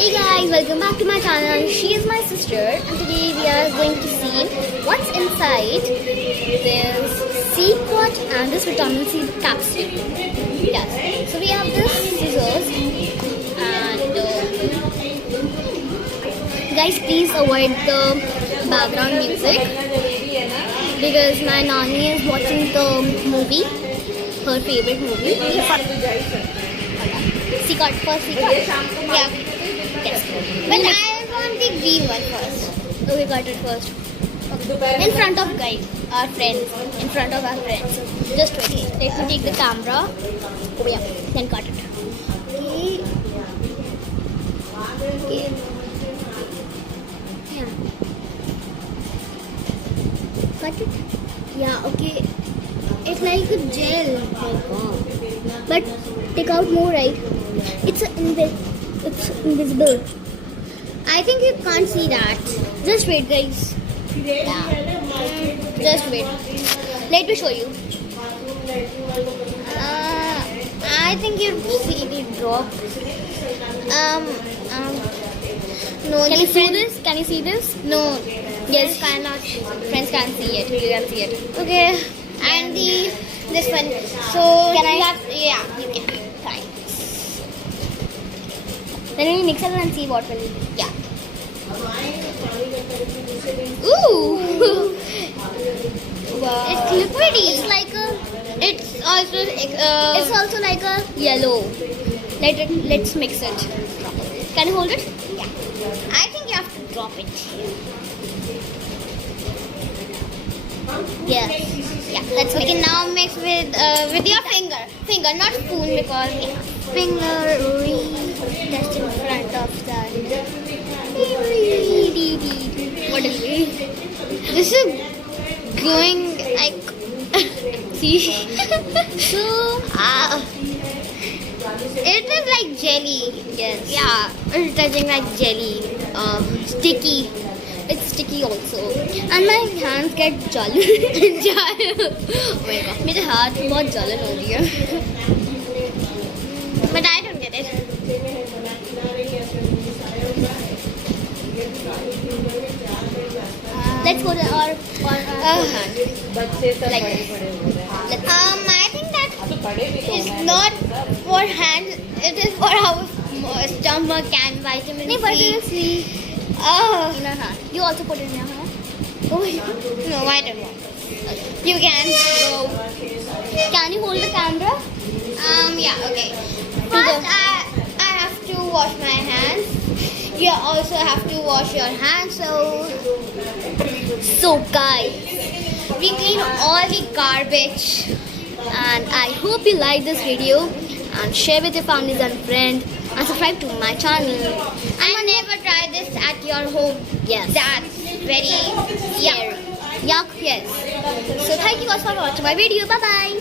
Hey guys, welcome back to my channel. She is my sister and today we are going to see what's inside this secret and this vitamin C capsule. Yes, so we have this scissors and guys, please avoid the background music because my nanny is watching the movie, her favorite movie. Secret, first secret. Yeah. Yes. But I want the green one first. Okay, got it first. In front of guys, our friends. In front of our friends. Just wait. Let me take the camera. Oh yeah. Then cut it. Okay. Okay. Yeah. Cut it. Yeah. Okay. It's like a gel. But take out more, right? It's invisible. I think you can't see that. Just wait, guys. Yeah. Just wait. Let me show you. I think you see the drop. No. Can you see this? Can you see this? No. Yes. Cannot. Friends can't see it. You can see it. Okay. And this one. So can I? Yeah. You can. Fine. Then we mix it and see what will. Yeah. Ooh. Wow. It's liquidy. It's like a. It's also like a yellow. Let's mix it. Can you hold it? Yeah. I think you have to drop it. Yeah. Yeah. Let's make it. Now mix with your finger. Finger, not spoon because finger. Just in front of that. What is it? This is going like. See? So, it is like jelly. Yes. Yeah, it's touching like jelly. Sticky. It's sticky also. And my hands get jal. Oh my god. मेरे हाथ बहुत जलन हो रही है. But I don't get it. Let's go to our hand. Like this. I think that is not for hand. It is for our stomach and vitamin C. In our hand. You also put it in your hand? Oh, no, I don't want. Okay. You can go. Can you hold the camera? Yeah, okay. First, I have to wash my hands. You also have to wash your hands. So guys, we clean all the garbage. And I hope you like this video. And share with your families and friends. And subscribe to my channel. And never try this at your home. Yes. That's very scary. Yuck, yes. So thank you guys for watching my video. Bye bye.